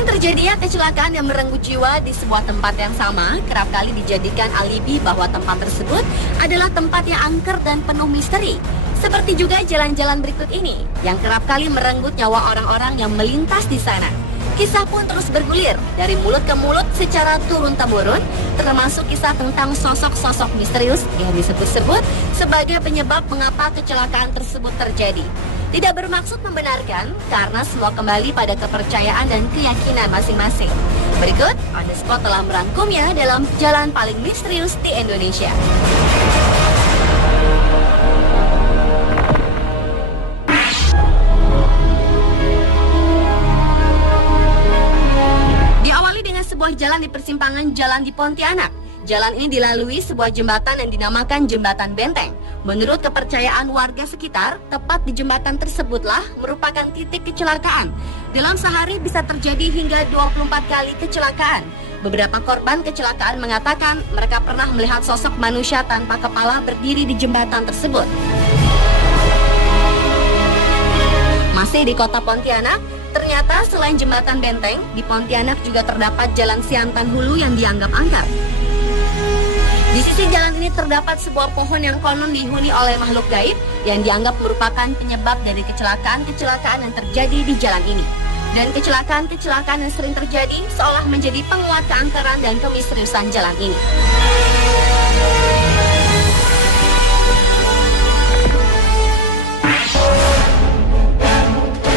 Sering terjadinya kecelakaan yang merenggut jiwa di sebuah tempat yang sama kerap kali dijadikan alibi bahwa tempat tersebut adalah tempat yang angker dan penuh misteri. Seperti juga jalan-jalan berikut ini yang kerap kali merenggut nyawa orang-orang yang melintas di sana. Kisah pun terus bergulir dari mulut ke mulut secara turun-temurun, termasuk kisah tentang sosok-sosok misterius yang disebut-sebut sebagai penyebab mengapa kecelakaan tersebut terjadi. Tidak bermaksud membenarkan, karena semua kembali pada kepercayaan dan keyakinan masing-masing. Berikut, On The Spot telah merangkumnya dalam Jalan Paling Misterius di Indonesia. Diawali dengan sebuah jalan di persimpangan jalan di Pontianak. Jalan ini dilalui sebuah jembatan yang dinamakan Jembatan Benteng. Menurut kepercayaan warga sekitar, tepat di jembatan tersebutlah merupakan titik kecelakaan. Dalam sehari bisa terjadi hingga 24 kali kecelakaan. Beberapa korban kecelakaan mengatakan mereka pernah melihat sosok manusia tanpa kepala berdiri di jembatan tersebut. Masih di kota Pontianak, ternyata selain Jembatan Benteng, di Pontianak juga terdapat Jalan Siantan Hulu yang dianggap angker. Di sisi jalan ini terdapat sebuah pohon yang konon dihuni oleh makhluk gaib yang dianggap merupakan penyebab dari kecelakaan-kecelakaan yang terjadi di jalan ini. Dan kecelakaan-kecelakaan yang sering terjadi seolah menjadi penguat keangkeran dan kemisteriusan jalan ini.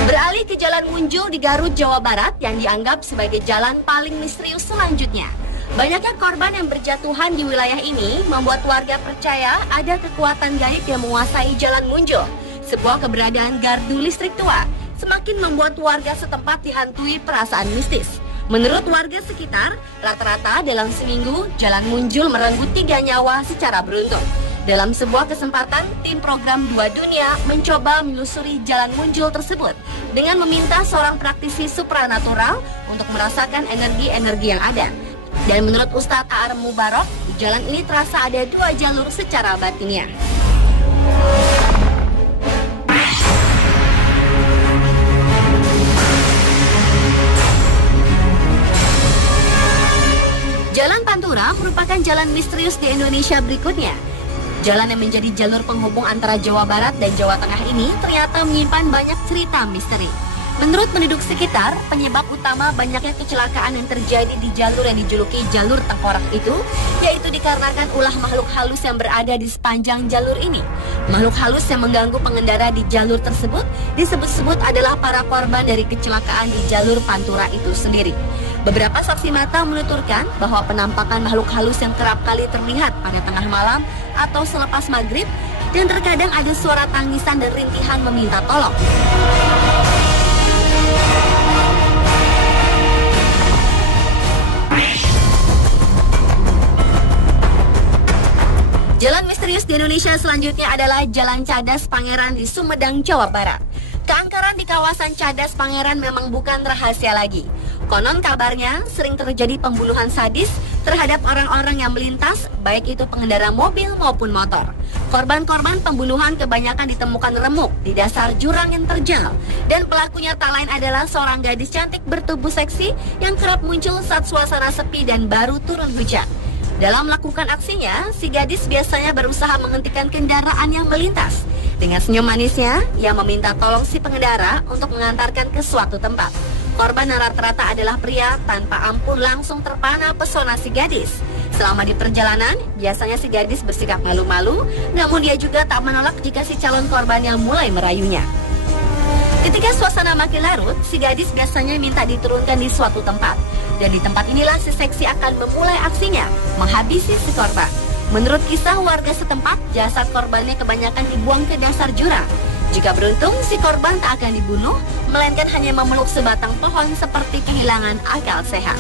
Beralih ke Jalan Munjul di Garut, Jawa Barat yang dianggap sebagai jalan paling misterius selanjutnya. Banyaknya korban yang berjatuhan di wilayah ini membuat warga percaya ada kekuatan gaib yang menguasai Jalan Munjul, sebuah keberadaan gardu listrik tua, semakin membuat warga setempat dihantui perasaan mistis. Menurut warga sekitar, rata-rata dalam seminggu, Jalan Munjul merenggut 3 nyawa secara beruntun. Dalam sebuah kesempatan, tim program 2 Dunia mencoba menelusuri Jalan Munjul tersebut dengan meminta seorang praktisi supranatural untuk merasakan energi-energi yang ada. Dan menurut Ustadz A.R. Mubarok, di jalan ini terasa ada 2 jalur secara batinnya. Jalan Pantura merupakan jalan misterius di Indonesia berikutnya. Jalan yang menjadi jalur penghubung antara Jawa Barat dan Jawa Tengah ini ternyata menyimpan banyak cerita misteri. Menurut penduduk sekitar, penyebab utama banyaknya kecelakaan yang terjadi di jalur yang dijuluki jalur tengkorak itu, yaitu dikarenakan ulah makhluk halus yang berada di sepanjang jalur ini. Makhluk halus yang mengganggu pengendara di jalur tersebut disebut-sebut adalah para korban dari kecelakaan di jalur Pantura itu sendiri. Beberapa saksi mata menuturkan bahwa penampakan makhluk halus yang kerap kali terlihat pada tengah malam atau selepas maghrib, dan terkadang ada suara tangisan dan rintihan meminta tolong. Jalan misterius di Indonesia selanjutnya adalah Jalan Cadas Pangeran di Sumedang, Jawa Barat. Keangkeran di kawasan Cadas Pangeran memang bukan rahasia lagi. Konon kabarnya sering terjadi pembunuhan sadis terhadap orang-orang yang melintas, baik itu pengendara mobil maupun motor. Korban-korban pembunuhan kebanyakan ditemukan remuk di dasar jurang yang terjal. Dan pelakunya tak lain adalah seorang gadis cantik bertubuh seksi yang kerap muncul saat suasana sepi dan baru turun hujan. Dalam melakukan aksinya, si gadis biasanya berusaha menghentikan kendaraan yang melintas. Dengan senyum manisnya, ia meminta tolong si pengendara untuk mengantarkan ke suatu tempat. Korban yang rata-rata adalah pria, tanpa ampun langsung terpana pesona si gadis. Selama di perjalanan, biasanya si gadis bersikap malu-malu, namun dia juga tak menolak jika si calon korbannya mulai merayunya. Ketika suasana makin larut, si gadis biasanya minta diturunkan di suatu tempat. Dan di tempat inilah si seksi akan memulai aksinya, menghabisi si korban. Menurut kisah warga setempat, jasad korbannya kebanyakan dibuang ke dasar jurang. Jika beruntung, si korban tak akan dibunuh, melainkan hanya memeluk sebatang pohon seperti kehilangan akal sehat.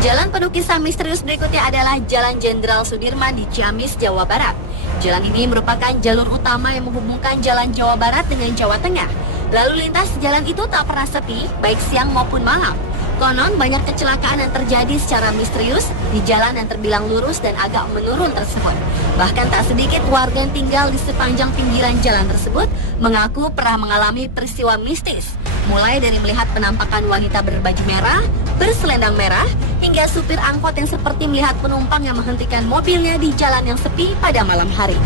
Jalan penuh kisah misterius berikutnya adalah Jalan Jenderal Sudirman di Ciamis, Jawa Barat. Jalan ini merupakan jalur utama yang menghubungkan Jalan Jawa Barat dengan Jawa Tengah. Lalu lintas jalan itu tak pernah sepi, baik siang maupun malam. Konon banyak kecelakaan yang terjadi secara misterius di jalan yang terbilang lurus dan agak menurun tersebut. Bahkan tak sedikit warga yang tinggal di sepanjang pinggiran jalan tersebut mengaku pernah mengalami peristiwa mistis. Mulai dari melihat penampakan wanita berbaju merah, berselendang merah, hingga supir angkot yang seperti melihat penumpang yang menghentikan mobilnya di jalan yang sepi pada malam hari.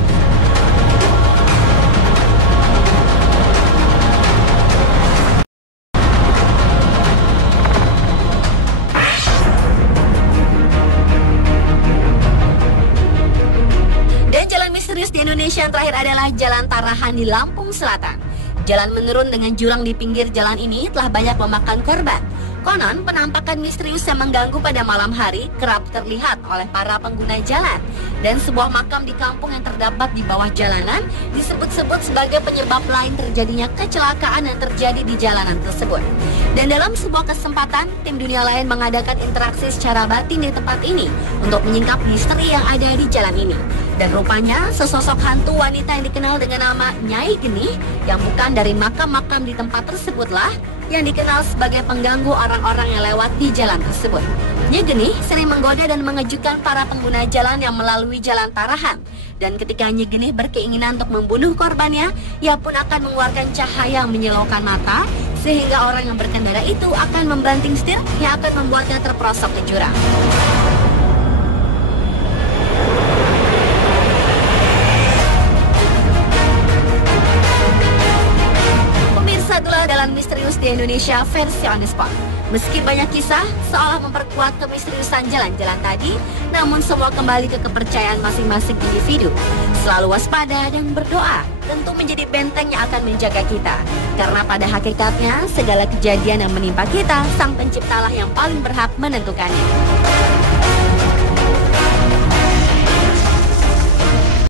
Di Indonesia yang terakhir adalah Jalan Tarahan di Lampung Selatan. Jalan menurun dengan jurang di pinggir jalan ini telah banyak memakan korban. Konon, penampakan misterius yang mengganggu pada malam hari kerap terlihat oleh para pengguna jalan. Dan sebuah makam di kampung yang terdapat di bawah jalanan disebut-sebut sebagai penyebab lain terjadinya kecelakaan yang terjadi di jalanan tersebut. Dan dalam sebuah kesempatan, tim dunia lain mengadakan interaksi secara batin di tempat ini untuk menyingkap misteri yang ada di jalan ini. Dan rupanya, sesosok hantu wanita yang dikenal dengan nama Nyai Geni yang bukan dari makam-makam di tempat tersebutlah yang dikenal sebagai pengganggu orang-orang yang lewat di jalan tersebut. Nyai Geni sering menggoda dan mengejutkan para pengguna jalan yang melalui jalan Tarahan. Dan ketika Nyai Geni berkeinginan untuk membunuh korbannya, ia pun akan mengeluarkan cahaya yang menyilaukan mata, sehingga orang yang berkendara itu akan membanting setir yang akan membuatnya terperosok ke jurang. Itulah Dalam Misterius di Indonesia versi On The Spot. Meski banyak kisah seolah memperkuat kemisteriusan jalan-jalan tadi, namun semua kembali ke kepercayaan masing-masing individu. Selalu waspada dan berdoa tentu menjadi benteng yang akan menjaga kita. Karena pada hakikatnya segala kejadian yang menimpa kita, Sang Penciptalah yang paling berhak menentukannya.